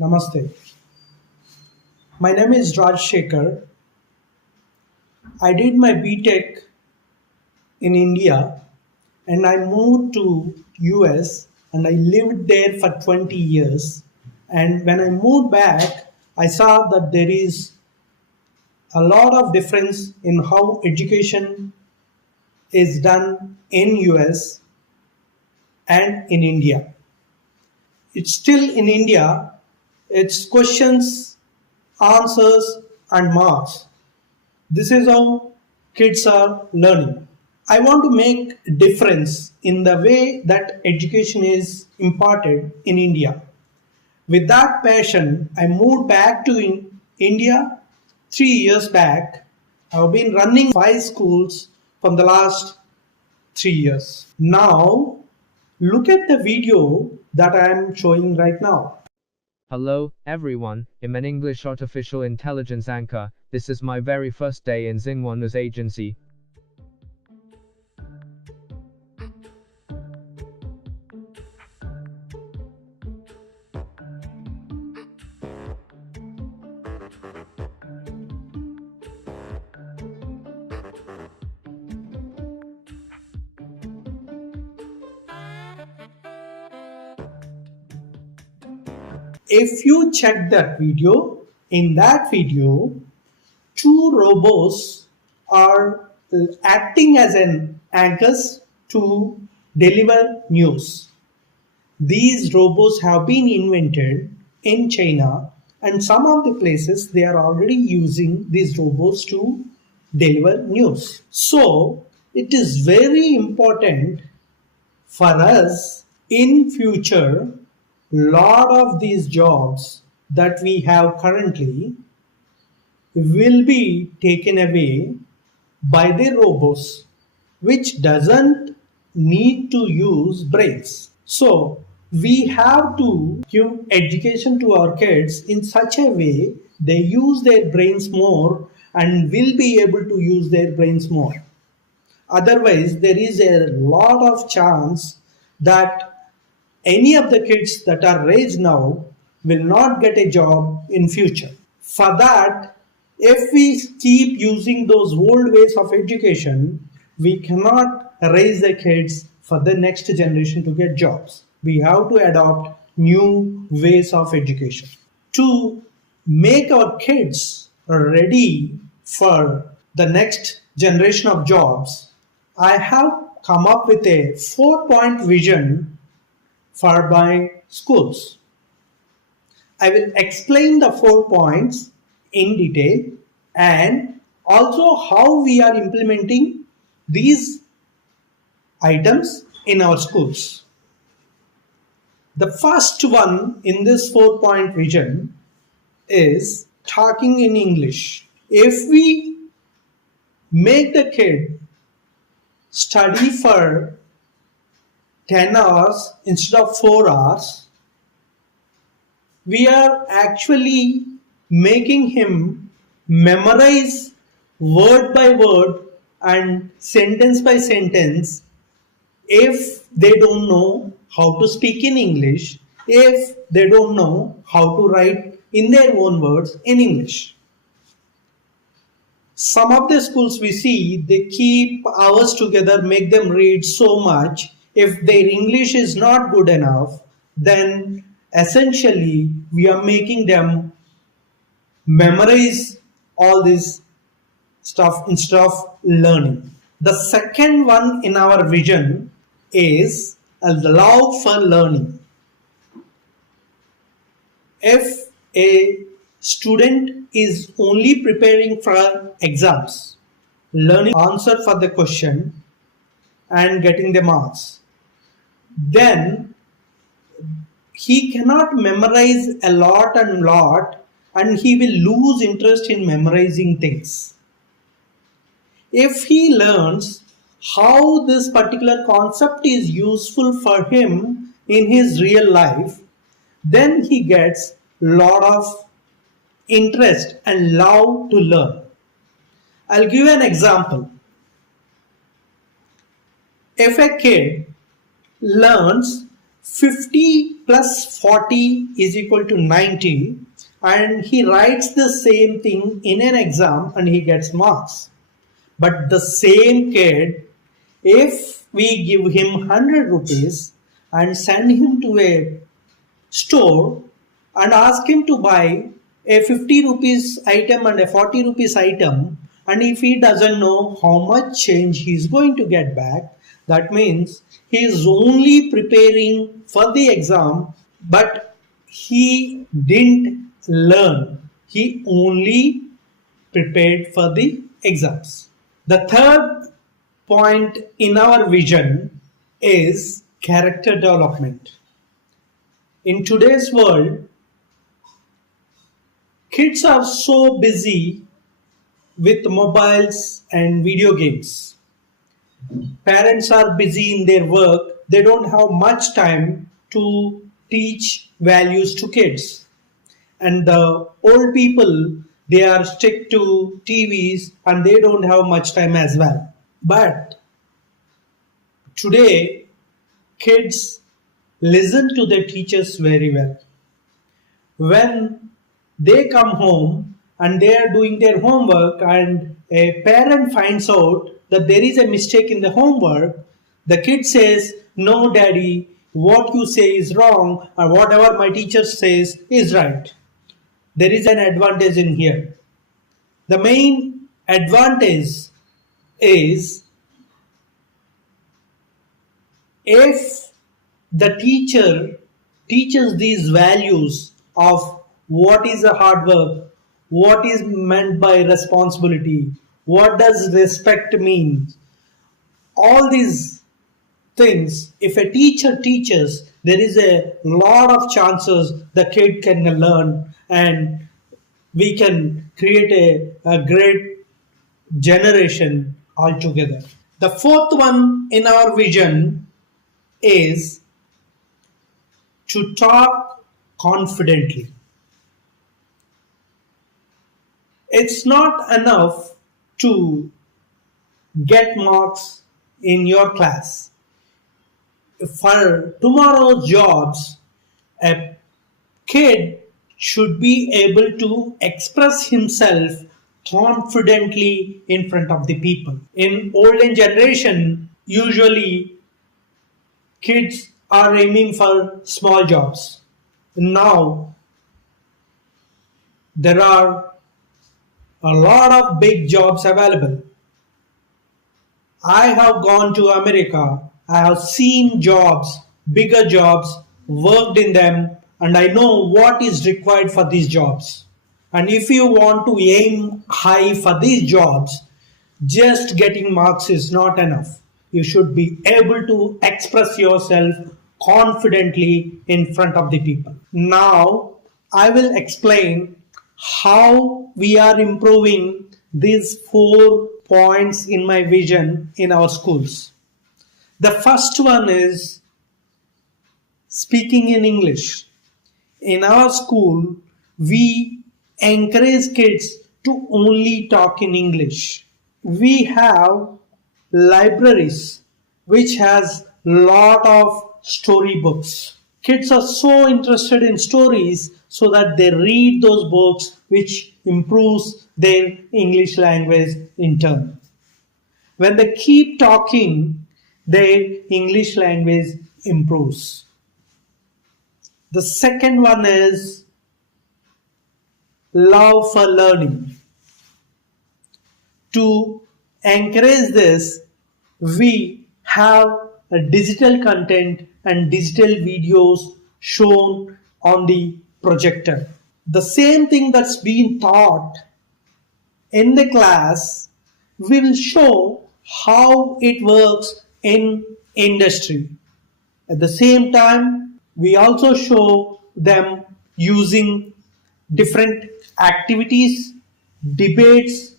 Namaste. My name is Raj Shekhar. I did my BTech in India and I moved to US and I lived there for 20 years. And when I moved back, I saw that there is a lot of difference in how education is done in US and in India. It's still in India, it's questions, answers, and marks. This is how kids are learning. I want to make a difference in the way that education is imparted in India. With that passion, I moved back to India 3 years back. I've been running 5 schools from the last 3 years. Now, look at the video that I am showing right now. Hello, everyone. I'm an English artificial intelligence anchor. This is my very first day in Xinhua News Agency. If you check that video, in that video, two robots are acting as an anchors to deliver news. These robots have been invented in China, and some of the places they are already using these robots to deliver news. So it is very important for us in future. Lot of these jobs that we have currently will be taken away by the robots, which doesn't need to use brains. So we have to give education to our kids in such a way they use their brains more and will be able to use their brains more. Otherwise, there is a lot of chance that any of the kids that are raised now will not get a job in future. For that, if we keep using those old ways of education, we cannot raise the kids for the next generation to get jobs. We have to adopt new ways of education. To make our kids ready for the next generation of jobs, I have come up with a 4-point vision for my schools. I will explain the 4 points in detail and also how we are implementing these items in our schools. The first one in this 4-point vision is talking in English. If we make the kid study for 10 hours instead of 4 hours, we are actually making him memorize word by word and sentence by sentence if they don't know how to speak in English, if they don't know how to write in their own words in English. Some of the schools we see, they keep hours together, make them read so much. If their English is not good enough, then essentially we are making them memorize all this stuff instead of learning. The second one in our vision is a love for learning. If a student is only preparing for exams, learning answer for the question and getting the marks, then he cannot memorize a lot and he will lose interest in memorizing things. If he learns how this particular concept is useful for him in his real life, then he gets lot of interest and love to learn. I'll give you an example. If a kid learns 50 plus 40 is equal to 90, and he writes the same thing in an exam and he gets marks. But the same kid, if we give him 100 rupees and send him to a store and ask him to buy a 50 rupees item and a 40 rupees item, and if he doesn't know how much change he is going to get back, that means he is only preparing for the exam, but he didn't learn. He only prepared for the exams. The third point in our vision is character development. In today's world, kids are so busy with mobiles and video games. Parents are busy in their work. They don't have much time to teach values to kids. And the old people, they are stick to TVs and they don't have much time as well. But today, kids listen to their teachers very well. When they come home and they are doing their homework and a parent finds out that there is a mistake in the homework, the kid says, "No, daddy, what you say is wrong, or whatever my teacher says is right." There is an advantage in here. The main advantage is if the teacher teaches these values of what is a hard work, what is meant by responsibility, what does respect mean, all these things, if a teacher teaches, there is a lot of chances the kid can learn and we can create a great generation altogether. The fourth one in our vision is to talk confidently. It's not enough to get marks in your class. For tomorrow's jobs, a kid should be able to express himself confidently in front of the people. In olden generation, usually kids are aiming for small jobs. Now, there are a lot of big jobs available. I have gone to America. I have seen jobs, bigger jobs, worked in them, and I know what is required for these jobs. And if you want to aim high for these jobs, just getting marks is not enough. You should be able to express yourself confidently in front of the people. Now, I will explain how we are improving these 4 points in my vision in our schools. The first one is speaking in English. In our school, we encourage kids to only talk in English. We have libraries which has lot of storybooks. Kids are so interested in stories so that they read those books, which improves their English language in turn. When they keep talking, their English language improves. The second one is love for learning. To encourage this, we have a digital content and digital videos shown on the projector. The same thing that's being taught in the class, we will show how it works in industry. At the same time, we also show them using different activities, debates,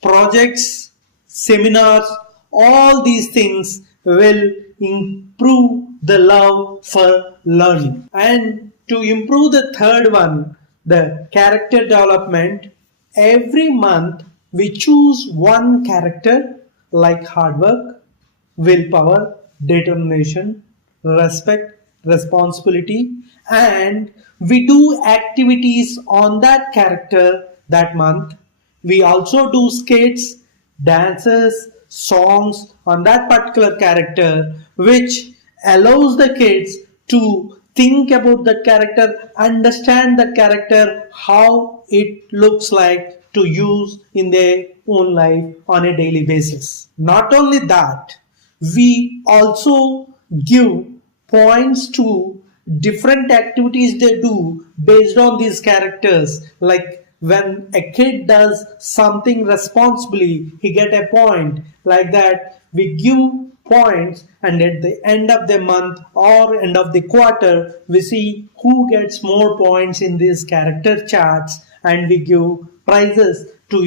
projects, seminars. All these things will improve the love for learning. And to improve the third one, the character development, every month we choose one character like hard work, willpower, determination, respect, responsibility, and we do activities on that character that month. We also do skits, dances, songs on that particular character, which allows the kids to think about that character, understand that character, how it looks like to use in their own life on a daily basis. Not only that, we also give points to different activities they do based on these characters. Like when a kid does something responsibly, he get a point. Like that, we give points, and at the end of the month or end of the quarter, we see who gets more points in these character charts, and we give prizes to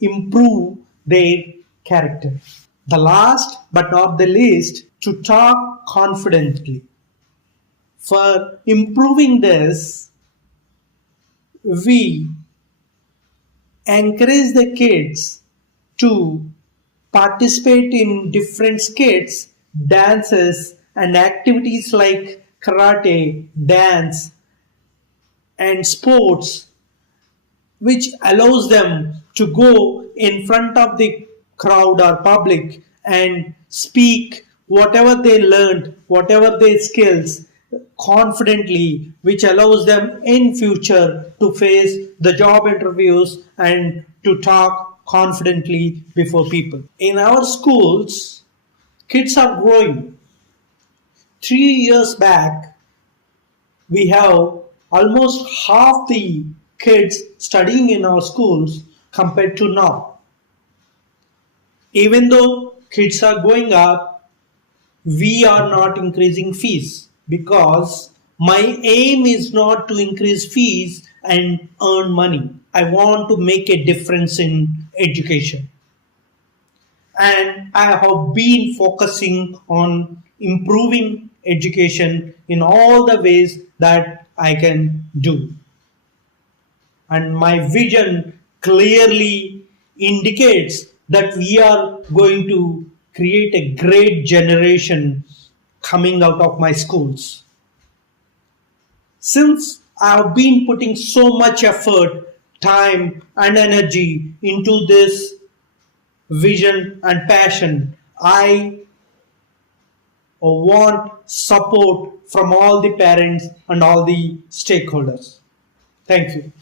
improve their character. The last but not the least, to talk confidently. For improving this, we encourage the kids to participate in different skits, dances, and activities like karate, dance, and sports, which allows them to go in front of the crowd or public and speak whatever they learned, whatever their skills confidently, which allows them in future to face the job interviews and to talk confidently before people. In our schools, kids are growing. 3 years back, we have almost half the kids studying in our schools compared to now. Even though kids are going up, we are not increasing fees, because my aim is not to increase fees and earn money. I want to make a difference in education. And I have been focusing on improving education in all the ways that I can do. And my vision clearly indicates that we are going to create a great generation coming out of my schools. Since I have been putting so much effort, time, and energy into this vision and passion, I want support from all the parents and all the stakeholders. Thank you.